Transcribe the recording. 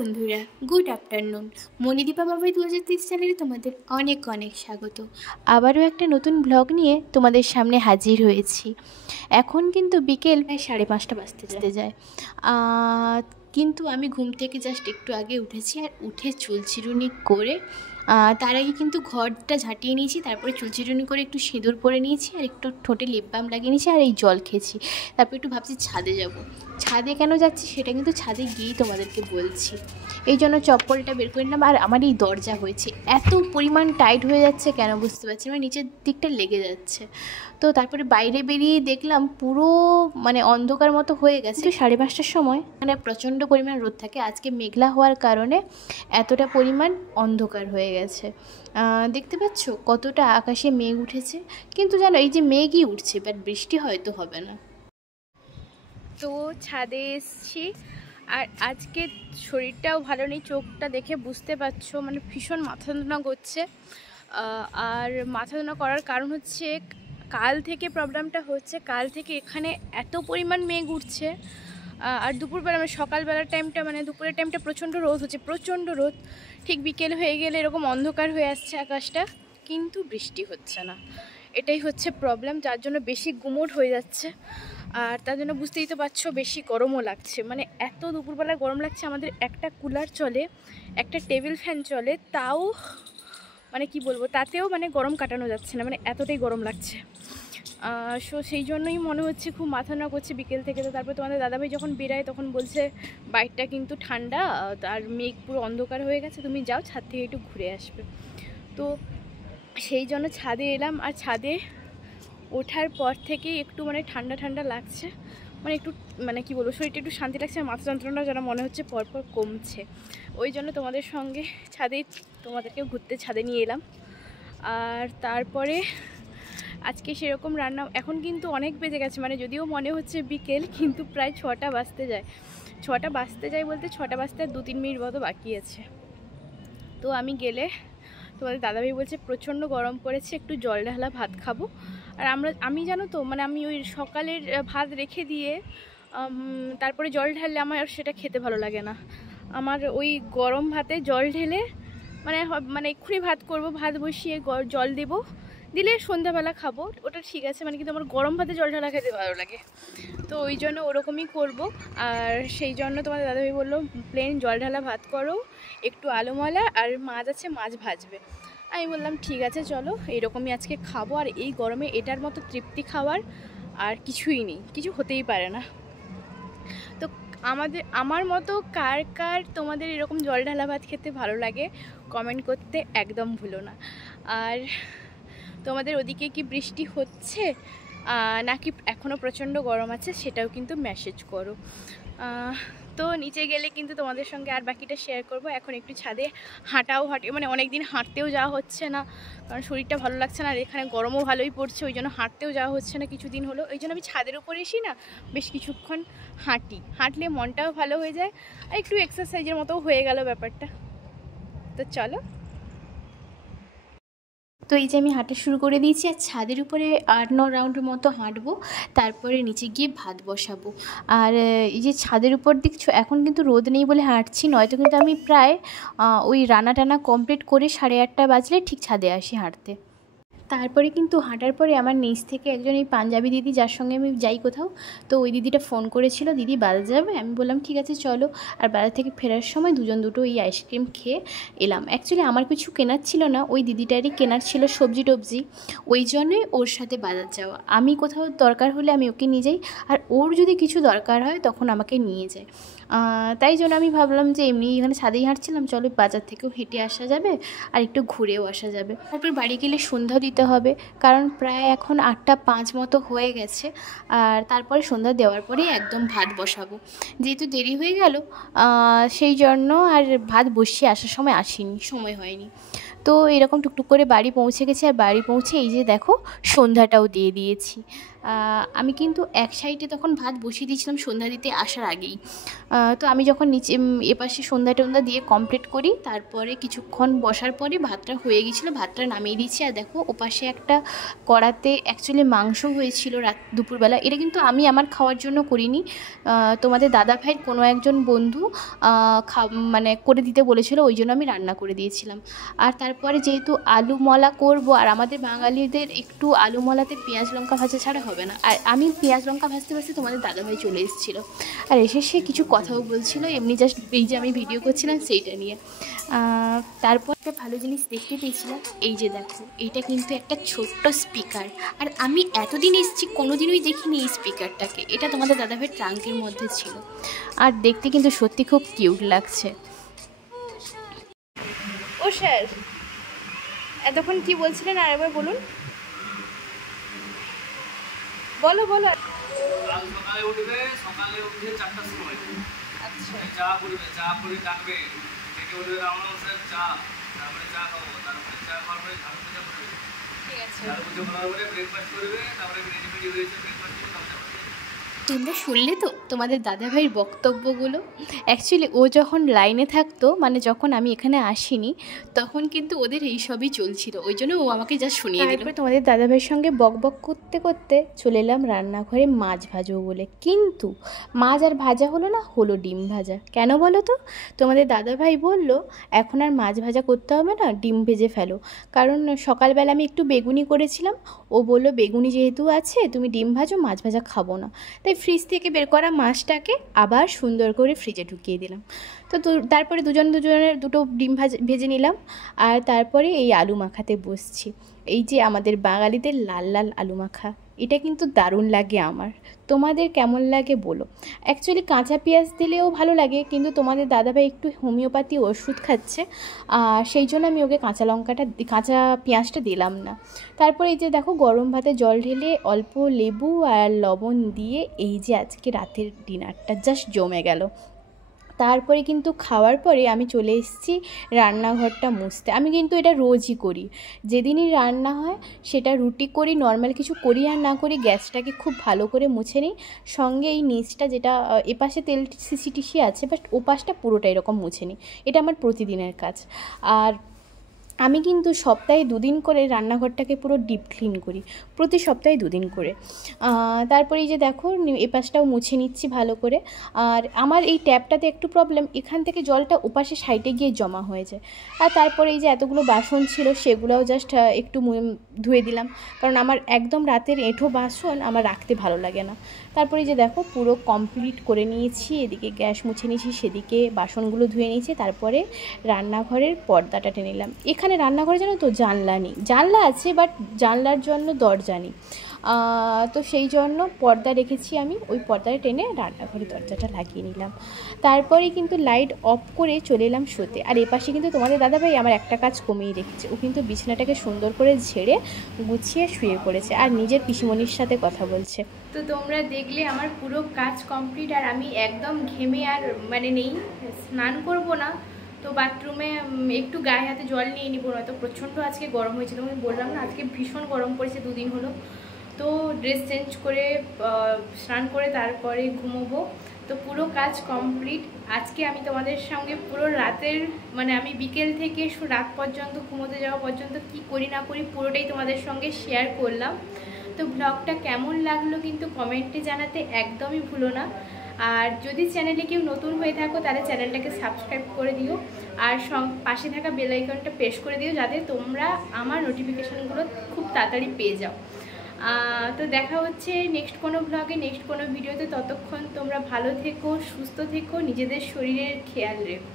বন্ধুরা, good afternoon. Manidipa বাবাই 2023 চ্যানেলে তোমাদের অনেক অনেক স্বাগত। আবারও একটা নতুন ব্লগ নিয়ে তোমাদের সামনে হাজির হয়েছি। এখন কিন্তু বিকেল প্রায় 5:30 বাজতে যায়। কিন্তু আমি ঘুম থেকে জাস্ট একটু আগে উঠেছি, আর উঠে চুলচিরুনি করে তার আগে কিন্তু ঘরটা ঝাঁটিয়ে নিয়েছি, তারপরে চুলচিরুনি করে একটু সিঁদুর পরে নিয়েছি, আর একটু ঠোঁটে লিপ বাম লাগিয়ে নিয়েছি, আর এই জল খেয়েছি। তারপর একটু ভাবছি ছাদে যাব। ছাদে কেন যাচ্ছি সেটা কিন্তু ছাদে গিয়েই তোমাদেরকে বলছি। এই জন্য চপ্পলটা বের করে নিলাম। আর আমার এই দরজা হয়েছে এত পরিমাণ টাইট হয়ে যাচ্ছে, কেন বুঝতে পারছি না, নিচের দিকটা লেগে যাচ্ছে। তো তারপরে বাইরে বেরিয়ে দেখলাম পুরো অন্ধকার মতো হয়ে গেছে। তো 5:30টার সময় প্রচণ্ড পরিমাণ রোদ থাকে, আজকে মেঘলা হওয়ার কারণে এতটা পরিমাণ অন্ধকার হয়ে গেছে। দেখতে পাচ্ছ কতটা আকাশে মেঘ উঠেছে, কিন্তু জানো এই যে মেঘই উঠছে, বাট বৃষ্টি হয়তো হবে না। তো ছাদে এসছি, আর আজকে শরীরটাও ভালো নেই, চোখটা দেখে বুঝতে পারছো, ভীষণ মাথা যন্ত্রণা করছে। আর মাথা যন্ত্রণা করার কারণ হচ্ছে কাল থেকে প্রবলেমটা হচ্ছে, কাল থেকে এখানে এত পরিমাণ মেঘ উঠছে। আর দুপুরবেলা সকালবেলার টাইমটা দুপুরের টাইমটা প্রচণ্ড রোদ হচ্ছে, প্রচণ্ড রোদ। ঠিক বিকেল হয়ে গেলে এরকম অন্ধকার হয়ে আসছে আকাশটা, কিন্তু বৃষ্টি হচ্ছে না। এটাই হচ্ছে প্রবলেম, যার জন্য বেশি গুমোট হয়ে যাচ্ছে। আর তার জন্য বুঝতেই তো পারছো বেশি গরমও লাগছে, এত দুপুরবেলা গরম লাগছে। আমাদের একটা কুলার চলে, একটা টেবিল ফ্যান চলে, তাও কি বলবো, তাতেও গরম কাটানো যাচ্ছে না, এতটাই গরম লাগছে। সো সেই জন্যই মনে হচ্ছে খুব মাথা না করছে বিকেল থেকে। তো তারপর তোমাদের দাদাভাই যখন বেরায় তখন বলছে বাইকটা কিন্তু ঠান্ডা, আর মেঘ পুরো অন্ধকার হয়ে গেছে, তুমি যাও ছাদ থেকে একটু ঘুরে আসবে। তো সেই জন্য ছাদে এলাম, আর ছাদে ওঠার পর থেকেই একটু ঠান্ডা ঠান্ডা লাগছে, একটু কি বলবো, শরীরটা একটু শান্তি লাগছে। মাথা যন্ত্রণা যেন মনে হচ্ছে পরপর কমছে। ওই জন্য তোমাদের সঙ্গে তোমাদেরকে ঘুরতে ছাদে নিয়ে এলাম। আর তারপরে আজকে সেরকম রান্না, এখন কিন্তু অনেক বেজে গেছে, যদিও মনে হচ্ছে বিকেল, কিন্তু প্রায় 6টা বাজতে যায়। 6টা বাজতে যায় বলতে 6টা বাজতে আর 2-3 মিনিট মতো বাকি আছে। তো আমি গেলে তোমাদের দাদাভাই বলছে প্রচণ্ড গরম পড়েছে, একটু জল ঢালা ভাত খাবো। আর আমি জানো তো আমি ওই সকালের ভাত রেখে দিয়ে তারপরে জল ঢাললে আমার সেটা খেতে ভালো লাগে না। আমার ওই গরম ভাতে জল ঢেলে এক্ষুনি ভাত করব, ভাত বসিয়ে জল দেবো, দিলে সন্ধ্যাবেলা খাবো, ওটা ঠিক আছে। কিন্তু আমার গরম ভাতে জল ঢালা খেতে ভালো লাগে, তো ওই জন্য ওরকমই করব। আর সেই জন্য তোমাদের দাদাভাই বললো প্লেন জল ঢালা ভাত করো, একটু আলু মলা আর মাছ আছে, মাছ ভাজবে। আমি বললাম ঠিক আছে চলো, এইরকমই আজকে খাবো। আর এই গরমে এটার মতো তৃপ্তি খাওয়ার আর কিছুই নেই, কিছু হতেই পারে না। তো আমার মতো কার কার তোমাদের এরকম জল ঢালা ভাত খেতে ভালো লাগে কমেন্ট করতে একদম ভুলো না। আর তোমাদের ওদিকে কি বৃষ্টি হচ্ছে নাকি এখনও প্রচণ্ড গরম আছে সেটাও কিন্তু মেসেজ করো। তো নিচে গেলে কিন্তু তোমাদের সঙ্গে আর বাকিটা শেয়ার করব। এখন একটু ছাদে হাঁটি, অনেক দিন হাঁটতেও যাওয়া হচ্ছে না, কারণ শরীরটা ভালো লাগছে না, আর এখানে গরমও ভালোই পড়ছে, ওই জন্য হাঁটতেও যাওয়া হচ্ছে না কিছুদিন হলো। ওই জন্য আমি ছাদের উপরে এসি না, বেশ কিছুক্ষণ হাঁটলে মনটাও ভালো হয়ে যায়, আর একটু এক্সারসাইজের মতো হয়ে গেল ব্যাপারটা। তো চলো। তো এই যে আমি হাঁটা শুরু করে দিয়েছি, আর ছাদের উপরে 8-9 রাউন্ড মতো হাঁটবো, তারপরে নিচে গিয়ে ভাত বসাবো। আর এই যে ছাদের উপর দেখছো এখন কিন্তু রোদ নেই বলে হাঁটছি, নয়তো কিন্তু আমি প্রায় ওই রান্না টানা কমপ্লিট করে 8:30 বাজলে ঠিক ছাদে আসি হাঁটতে। তারপরে কিন্তু হাঁটার পরে আমার নিচ থেকে একজন এই পাঞ্জাবি দিদি, যার সঙ্গে আমি যাই কোথাও, তো ওই দিদিটা ফোন করেছিল, দিদি বাজার যাবে? আমি বললাম ঠিক আছে চলো। আর বাজার থেকে ফেরার সময় দুটো এই আইসক্রিম খেয়ে এলাম। অ্যাকচুয়ালি আমার কিছু কেনার ছিল না, ওই দিদিটারই কেনার ছিল সবজি টবজি, ওই জন্যই ওর সাথে বাজার যাওয়া। আমি কোথাও দরকার হলে আমি ওকে নিয়ে যাই, আর ওর যদি কিছু দরকার হয় তখন আমাকে নিয়ে যায়। তাই জন্য আমি ভাবলাম যে এমনি এখানে ছাদেই হাঁটছিলাম, চলো বাজার থেকেও হেঁটে আসা যাবে আর একটু ঘুরেও আসা যাবে। তারপর বাড়ি গেলে সন্ধ্যা দিতে হবে, কারণ প্রায় এখন 8:05 মতো হয়ে গেছে। আর তারপরে সন্ধ্যা দেওয়ার পরেই একদম ভাত বসাবো, যেহেতু দেরি হয়ে গেল সেই জন্য আর ভাত বসিয়ে আসার সময় সময় হয়নি। তো এরকম টুকটুক করে বাড়ি পৌঁছে গেছি, আর বাড়ি পৌঁছে এই যে দেখো সন্ধ্যাটাও দিয়ে দিয়েছি। আমি কিন্তু এক সাইডে তখন ভাত বসিয়ে দিয়েছিলাম সন্ধ্যা দিতে আসার আগেই। তো আমি যখন নিচে এপাশে সন্ধ্যা টন্ধ্যা দিয়ে কমপ্লিট করি, তারপরে কিছুক্ষণ বসার পরে ভাতটা হয়ে গিয়েছিলো, ভাতটা নামিয়ে দিয়েছি। আর দেখো ওপাশে একটা কড়াতে অ্যাকচুয়ালি মাংস হয়েছিল দুপুরবেলা। এটা কিন্তু আমি আমার খাওয়ার জন্য করিনি, তোমাদের দাদা ভাইয়ের কোনো একজন বন্ধু মানে করে দিতে বলেছিল, ওই জন্য আমি রান্না করে দিয়েছিলাম। আর তারপরে যেহেতু আলু মলা করব, আর আমাদের বাঙালিদের একটু আলু মলাতে পেঁয়াজ লঙ্কা ভাজা ছাড়া হবে না। আর আমি পেঁয়াজ লঙ্কা ভাজতে ভাজতে তোমাদের দাদাভাই চলে এসেছিলো, আর এসে সে কিছু কথাও বলছিল, এমনি জাস্ট এই যে আমি ভিডিও করছিলাম সেইটা নিয়ে। তারপর একটা ভালো জিনিস দেখতে পেয়েছিলাম, এই যে দেখো এইটা কিন্তু একটা ছোট্ট স্পিকার। আর আমি এতদিন এসেছি কোনোদিনই দেখিনি এই স্পিকারটাকে, এটা তোমাদের দাদাভাইয়ের ট্রাঙ্কের মধ্যে ছিল। আর দেখতে কিন্তু সত্যি খুব কিউট লাগছে। ও স্যার, এতক্ষণ কি বলছিলেন আর একবার বলুন। বলো বলো। কাল সকালে উঠবে, সকালে উঠে 4টার সময়। আচ্ছা, চা করবে, চা করে ডাকবে, ডেকে উঠবে রামনাম স্যার চা, তারপরে চা খাবো, তারপরে চা খাওয়ার পরে ঝাড়ু পূজা করবে, ঠিক আছে। ঝাড়ু পূজা করার পরে ব্রেকফাস্ট করবে, তারপরে রেডি হয়েছে ব্রেকফাস্ট করবে, তারপরে তোমরা শুনলে তো তোমাদের দাদাভাইয়ের বক্তব্যগুলো। অ্যাকচুয়ালি ও যখন লাইনে থাকতো, মানে যখন আমি এখানে আসিনি, তখন কিন্তু ওদের এই সবই চলছিল, ওই জন্য ও আমাকে যা শুনিয়ে দিল। তোমাদের দাদাভাইয়ের সঙ্গে বক বক করতে করতে চলে এলাম রান্নাঘরে মাছ ভাজবো বলে, কিন্তু মাছ আর ভাজা হলো না, হলো ডিম ভাজা। কেন বলো তো? তোমাদের দাদাভাই বলল এখন আর মাছ ভাজা করতে হবে না, ডিম ভেজে ফেলো। কারণ সকালবেলা আমি একটু বেগুনি করেছিলাম, ও বললো বেগুনি যেহেতু আছে তুমি ডিম ভাজো, মাছ ভাজা খাবো না। তাই ফ্রিজ থেকে বের করা মাছটাকে আবার সুন্দর করে ফ্রিজে ঢুকিয়ে দিলাম। তো তারপরে দুজনের দুটো ডিম ভেজে নিলাম। আর তারপরে এই আলু মাখাতে বসছি। এই যে আমাদের বাঙালিদের লাল লাল আলু মাখা, এটা কিন্তু দারুণ লাগে আমার। তোমাদের কেমন লাগে বলো। অ্যাকচুয়ালি কাঁচা পেঁয়াজ দিলেও ভালো লাগে, কিন্তু তোমাদের দাদাভাই একটু হোমিওপ্যাথি ওষুধ খাচ্ছে, সেই জন্য আমি ওকে কাঁচা পেঁয়াজটা দিলাম না। তারপরে এই যে দেখো গরম ভাতে জল ঢেলে অল্প লেবু আর লবণ দিয়ে এই যে আজকে রাতের ডিনারটা জাস্ট জমে গেল। তারপরে কিন্তু খাওয়ার পরে আমি চলে এসেছি রান্নাঘরটা মুছতে। আমি কিন্তু এটা রোজই করি, যেদিনই রান্না হয় সেটা রুটি করি, নর্মাল কিছু করি আর না করি, গ্যাসটাকে খুব ভালো করে মুছে নিই, সঙ্গে এই নিচটা যেটা এপাশে তেল সিসি আছে, বাট ওপাশটা পুরোটা এরকম মুছে নিই। এটা আমার প্রতিদিনের কাজ। আর আমি কিন্তু সপ্তাহে 2 দিন করে রান্নাঘরটাকে পুরো ডিপ ক্লিন করি, প্রতি সপ্তাহে 2 দিন করে। তারপরে এই যে দেখো এপাশটাও মুছে নিচ্ছি ভালো করে। আর আমার এই ট্যাপটাতে একটু প্রবলেম, এখান থেকে জলটা ওপাশে সাইডে গিয়ে জমা হয়ে যায়। আর তারপরে এই যে এতগুলো বাসন ছিল সেগুলোও জাস্ট একটু ধুয়ে দিলাম, কারণ আমার একদম রাতের এঁঠো বাসন আমার রাখতে ভালো লাগে না। তারপরে এই যে দেখো পুরো কমপ্লিট করে নিয়েছি, এদিকে গ্যাস মুছে নিয়েছি, সেদিকে বাসনগুলো ধুয়ে নিয়েছি। তারপরে রান্নাঘরের পর্দাটা টেনে নিলাম। এখানে রান্নাঘরে জানো তো জানলা নেই, জানলা আছে বাট জানলার জন্য দরজা নেই, তো সেই জন্য পর্দা রেখেছি আমি, ওই পর্দাটা টেনে রান্নাঘরের দরজাটা লাগিয়ে নিলাম। তারপরে কিন্তু লাইট অফ করে চলে এলাম শুতে। আর এপাশে কিন্তু তোমাদের দাদাভাই আমার একটা কাজ কমিয়ে রেখেছে, ও কিন্তু বিছানাটাকে সুন্দর করে ঝেড়ে গুছিয়ে শুয়ে পড়েছে আর নিজের পিসিমণির সাথে কথা বলছে। তো তোমরা দেখলে আমার পুরো কাজ কমপ্লিট, আর আমি একদম ঘেমে আর মানে নেই, স্নান করব না তো বাথরুমে একটু গায়ে হাতে জল নিয়ে নিব, না তো প্রচণ্ড আজকে গরম হয়েছে। তোমাকে বললাম না আজকে ভীষণ গরম পড়েছে, 2 দিন হলো। তো ড্রেস চেঞ্জ করে স্নান করে তারপরে ঘুমোবো। তো পুরো কাজ কমপ্লিট। আজকে আমি তোমাদের সঙ্গে পুরো রাতের মানে আমি বিকেল থেকে রাত পর্যন্ত ঘুমোতে যাওয়া পর্যন্ত কি করি না করি পুরোটাই তোমাদের সঙ্গে শেয়ার করলাম। তো ব্লগটা কেমন লাগলো কিন্তু কমেন্টে জানাতে একদমই ভুলো না। আর যদি চ্যানেলে কেউ নতুন হয়ে থাকো তাহলে চ্যানেলটাকে সাবস্ক্রাইব করে দিও, আর পাশে থাকা বেল আইকনটা প্রেস করে দিও, যাতে তোমরা আমার নোটিফিকেশানগুলো খুব তাড়াতাড়ি পেয়ে যাও। তো দেখা হচ্ছে নেক্সট কোনো ব্লগে, নেক্সট কোনো ভিডিওতে। ততক্ষণ তোমরা ভালো থেকো, সুস্থ থেকো, নিজেদের শরীরের খেয়াল রেখো।